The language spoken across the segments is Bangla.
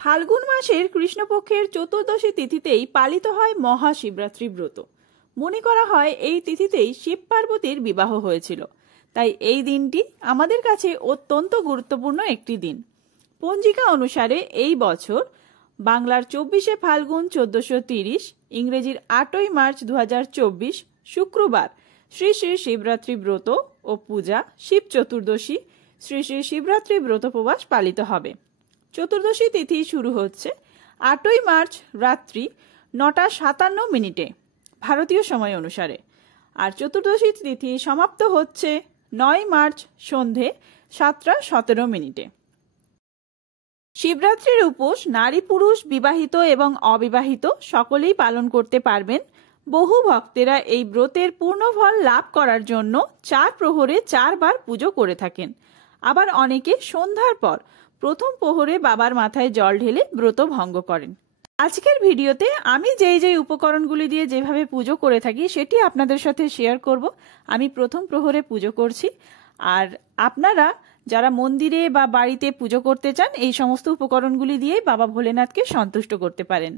ফাল্গুন মাসের কৃষ্ণপক্ষের চতুর্দশী তিথিতেই পালিত হয় মহাশিবরাত্রি ব্রত। মনে করা হয় এই তিথিতেই শিব পার্বতীর বিবাহ হয়েছিল, তাই এই দিনটি আমাদের কাছে অত্যন্ত গুরুত্বপূর্ণ একটি দিন। পঞ্জিকা অনুসারে এই বছর বাংলার 24শে ফাল্গুন 1430, ইংরেজির 8ই মার্চ 2024 শুক্রবার শ্রী শ্রী শিবরাত্রি ব্রত ও পূজা, শিব চতুর্দশী শ্রী শ্রী শিবরাত্রি ব্রতোপবাস পালিত হবে। চতুর্দশী তিথি শুরু হচ্ছে 8ই মার্চ রাত্রি 9:57 ভারতীয় সময় অনুসারে, আর চতুর্দশী তিথি সমাপ্ত হচ্ছে 9 মার্চ সন্ধে 7:17। শিবরাত্রির উপোস নারী পুরুষ, বিবাহিত এবং অবিবাহিত সকলেই পালন করতে পারবেন। বহু ভক্তেরা এই ব্রতের পূর্ণফল লাভ করার জন্য 4 প্রহরে 4 বার পুজো করে থাকেন। আবার অনেকে সন্ধ্যার পর প্রথম প্রহরে বাবার মাথায় জল ঢেলে ব্রত ভঙ্গ করেন। আজকের ভিডিওতে আমি যেই উপকরণগুলি দিয়ে যেভাবে পুজো করে থাকি সেটি আপনাদের সাথে শেয়ার করব। আমি প্রথম প্রহরে পুজো করছি, আর আপনারা যারা মন্দিরে বা বাড়িতে পুজো করতে চান এই সমস্ত উপকরণগুলি দিয়ে বাবা ভোলেনাথকে সন্তুষ্ট করতে পারেন।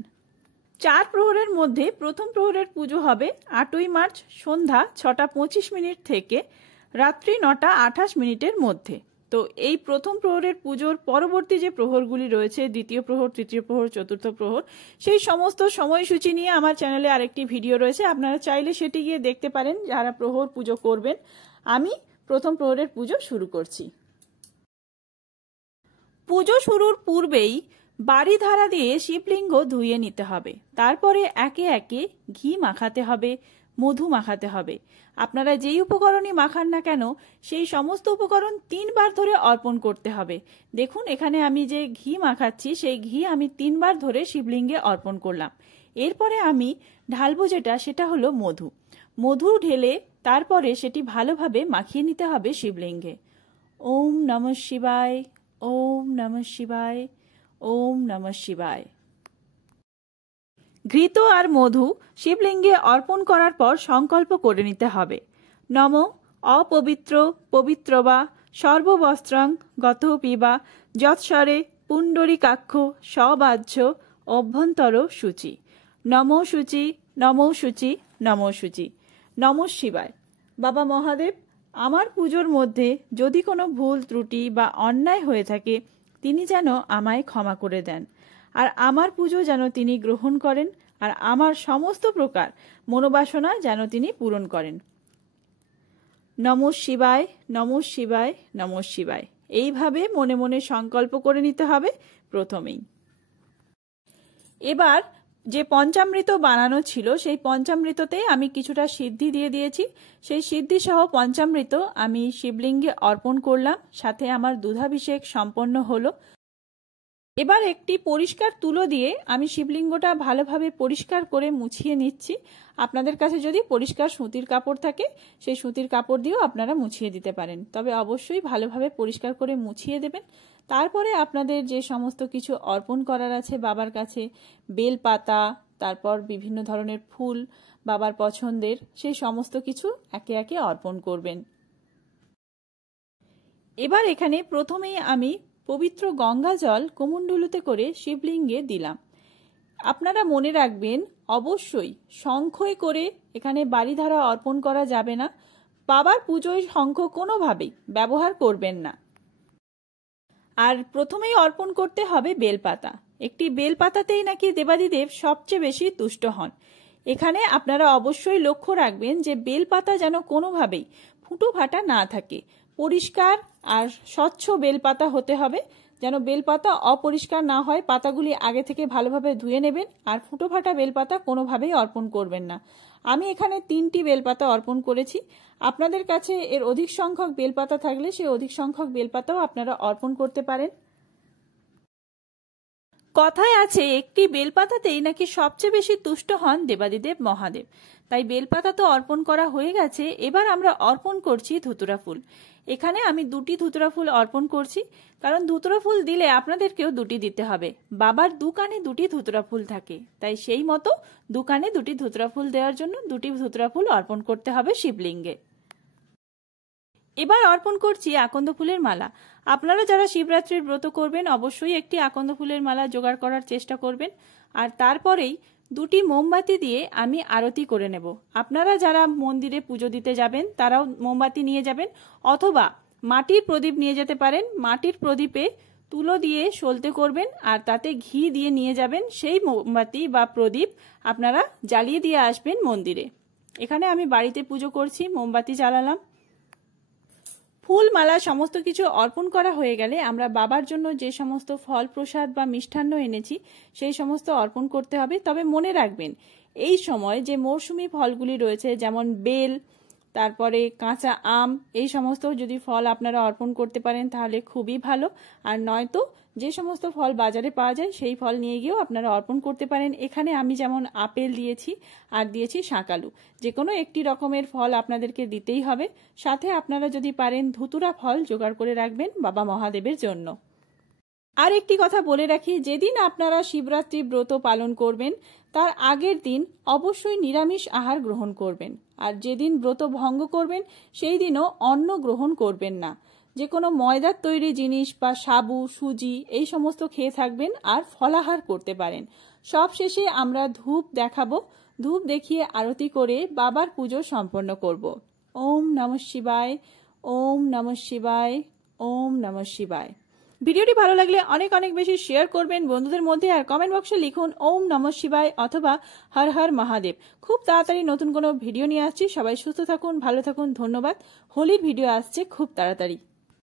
4 প্রহরের মধ্যে প্রথম প্রহরের পুজো হবে 8ই মার্চ সন্ধ্যা 6:25 থেকে রাত্রি 9:28 মধ্যে। তো এই প্রথম প্রহরের পুজোর পরবর্তী যে প্রহরগুলি রয়েছে, দ্বিতীয় প্রহর, তৃতীয় প্রহর, চতুর্থ প্রহর, সেই সমস্ত সময়সূচি নিয়ে আমার চ্যানেলে আরেকটি ভিডিও রয়েছে, আপনারা চাইলে সেটি গিয়ে দেখতে পারেন যারা প্রহর পুজো করবেন। আমি প্রথম প্রহরের পুজো শুরু করছি। পুজো শুরুর পূর্বেই বাড়ি ধারা দিয়ে শিবলিঙ্গ ধুয়ে নিতে হবে। তারপরে একে একে ঘি মাখাতে হবে, মধু মাখাতে হবে। আপনারা যেই উপকরণই মাখান না কেন সেই সমস্ত উপকরণ 3 বার ধরে অর্পণ করতে হবে। দেখুন এখানে আমি যে ঘি মাখাচ্ছি সেই ঘি আমি 3 বার ধরে শিবলিঙ্গে অর্পণ করলাম। এরপরে আমি ঢালবো সেটা হলো মধু। মধু ঢেলে তারপরে সেটি ভালোভাবে মাখিয়ে নিতে হবে শিবলিঙ্গে। ওম নমঃ শিবায়, ওম নমঃ শিবায়, ওম নমঃ শিবায়। ঘৃত আর মধু শিবলিঙ্গে অর্পণ করার পর সংকল্প করে নিতে হবে। নম অপবিত্র পবিত্রবা সর্ববস্ত্রং গত পিবা যৎস্বরে পুণ্ডরীকাক্ষ সবাহ্য অভ্যন্তর শুচি। নমো শুচি, নমো শুচি, নমো শুচি। নমঃ শিবায়। বাবা মহাদেব, আমার পুজোর মধ্যে যদি কোনো ভুল ত্রুটি বা অন্যায় হয়ে থাকে তিনি যেন আমায় ক্ষমা করে দেন, আর আমার পুজো যেন তিনি গ্রহণ করেন, আর আমার সমস্ত প্রকার মনোবাসনা যেন তিনি পূরণ করেন। নমঃ শিবায়, নমঃ শিবায়, নমঃ শিবায়। এইভাবে মনে মনে সংকল্প করে নিতে হবে প্রথমেই। এবার যে পঞ্চামৃত বানানো ছিল সেই পঞ্চামৃততে আমি কিছুটা সিদ্ধি দিয়ে দিয়েছি। সেই সিদ্ধি সহ পঞ্চামৃত আমি শিবলিঙ্গে অর্পণ করলাম, সাথে আমার দুধাভিষেক সম্পন্ন হলো। এবার একটি পরিষ্কার তুলো দিয়ে আমি শিবলিঙ্গটা ভালোভাবে পরিষ্কার করে মুছিয়ে নিচ্ছি। আপনাদের কাছে যদি পরিষ্কার সুতির কাপড় থাকে সেই সুতির কাপড় দিয়েও আপনারা মুছিয়ে দিতে পারেন, তবে অবশ্যই ভালোভাবে পরিষ্কার করে মুছিয়ে দেবেন। তারপরে আপনাদের যে সমস্ত কিছু অর্পণ করার আছে বাবার কাছে, বেলপাতা, তারপর বিভিন্ন ধরনের ফুল বাবার পছন্দের, সেই সমস্ত কিছু একে একে অর্পণ করবেন। এবার এখানে প্রথমেই আমি পবিত্র গঙ্গা জল কুমণ্ডলুতে করে শিবলিঙ্গে দিলাম। আপনারা মনে রাখবেন অবশ্যই শঙ্খই করে এখানে বাড়িধারা অর্পণ করা যাবে না। বাবার পুজোয় শঙ্খ কোনোভাবেই ব্যবহার করবেন না। আর প্রথমেই অর্পণ করতে হবে বেলপাতা। একটি বেলপাতাতেই নাকি দেবাদিদেব সবচেয়ে বেশি তুষ্ট হন। এখানে আপনারা অবশ্যই লক্ষ্য রাখবেন যে বেলপাতা যেন কোনোভাবেই ফুটো ফাটা না থাকে, পরিষ্কার আর স্বচ্ছ বেলপাতা হতে হবে, যেন বেলপাতা অপরিষ্কার না হয়। পাতাগুলি আগে থেকে ভালোভাবে ধুয়ে নেবেন, আর ফুটো ফাটা বেলপাতা কোনোভাবেই অর্পণ করবেন না। আমি এখানে 3টি বেলপাতা অর্পণ করেছি। আপনাদের কাছে এর অধিক সংখ্যক বেলপাতা থাকলে সেই অধিক সংখ্যক বেলপাতাও আপনারা অর্পণ করতে পারেন। কথায় আছে একটি বেলপাতাতেই নাকি সবচেয়ে বেশি তুষ্ট হন দেবাদিদেব মহাদেব। তাই বেলপাতা তো অর্পণ করা হয়ে গেছে, এবার আমরা অর্পণ করছি ধুতুরা ফুল। এখানে আমি 2টি ধুতুরা ফুল অর্পণ করছি, কারণ ধুতুরা ফুল দিলে আপনাদেরকেও 2টি দিতে হবে। বাবার 2 কানে 2টি ধুতুরা ফুল থাকে, তাই সেই মতো 2 কানে 2টি ধুতুরা ফুল দেওয়ার জন্য 2টি ধুতুরা ফুল অর্পণ করতে হবে শিবলিঙ্গে। এবার অর্পণ করছি আকন্দ ফুলের মালা। আপনারা যারা শিবরাত্রির ব্রত করবেন অবশ্যই একটি আকন্দ ফুলের মালা জোগাড় করার চেষ্টা করবেন। আর তারপরেই 2টি মোমবাতি দিয়ে আমি আরতি করে নেব। আপনারা যারা মন্দিরে পুজো দিতে যাবেন তারাও মোমবাতি নিয়ে যাবেন, অথবা মাটির প্রদীপ নিয়ে যেতে পারেন। মাটির প্রদীপে তুলো দিয়ে সলতে করবেন আর তাতে ঘি দিয়ে নিয়ে যাবেন। সেই মোমবাতি বা প্রদীপ আপনারা জ্বালিয়ে দিয়ে আসবেন মন্দিরে। এখানে আমি বাড়িতে পুজো করছি, মোমবাতি জ্বালালাম। ফুল মালা সমস্ত কিছু অর্পণ করা হয়ে গেলে আমরা বাবার জন্য যে সমস্ত ফল প্রসাদ বা মিষ্টান্ন এনেছি সেই সমস্ত অর্পণ করতে হবে। তবে মনে রাখবেন, এই সময় যে মরশুমি ফলগুলি রয়েছে যেমন বেল, তারপরে কাঁচা আম, এই সমস্ত যদি ফল আপনারা অর্পণ করতে পারেন তাহলে খুবই ভালো। আর নয়তো যে সমস্ত ফল বাজারে পাওয়া যায় সেই ফল নিয়ে গিয়েও আপনারা অর্পণ করতে পারেন। এখানে আমি যেমন আপেল দিয়েছি আর দিয়েছি শাঁকালু, যে কোনো একটি রকমের ফল আপনাদেরকে দিতেই হবে। সাথে আপনারা যদি পারেন ধুতুরা ফল জোগাড় করে রাখবেন বাবা মহাদেবের জন্য। আর একটি কথা বলে রাখি, যেদিন আপনারা শিবরাত্রি ব্রত পালন করবেন তার আগের দিন অবশ্যই নিরামিষ আহার গ্রহণ করবেন। আর যেদিন ব্রত ভঙ্গ করবেন সেই দিনও অন্ন গ্রহণ করবেন না। যে কোনো ময়দার তৈরি জিনিস বা সাবু, সুজি এই সমস্ত খেয়ে থাকবেন আর ফলাহার করতে পারেন। সব শেষে আমরা ধূপ দেখাবো। ধূপ দেখিয়ে আরতি করে বাবার পুজো সম্পন্ন করব। ওম নমঃ শিবায়, ওম নমঃ শিবায়, ওম নমঃ শিবায়। ভিডিওটি ভালো লাগলে অনেক অনেক বেশি শেয়ার করবেন বন্ধুদের মধ্যে, আর কমেন্ট বক্সে লিখুন ওম নমঃ শিবায় অথবা হর হর মহাদেব। খুব তাড়াতাড়ি নতুন কোনো ভিডিও নিয়ে আসছি। সবাই সুস্থ থাকুন, ভালো থাকুন, ধন্যবাদ। হোলির ভিডিও আসছে খুব তাড়াতাড়ি।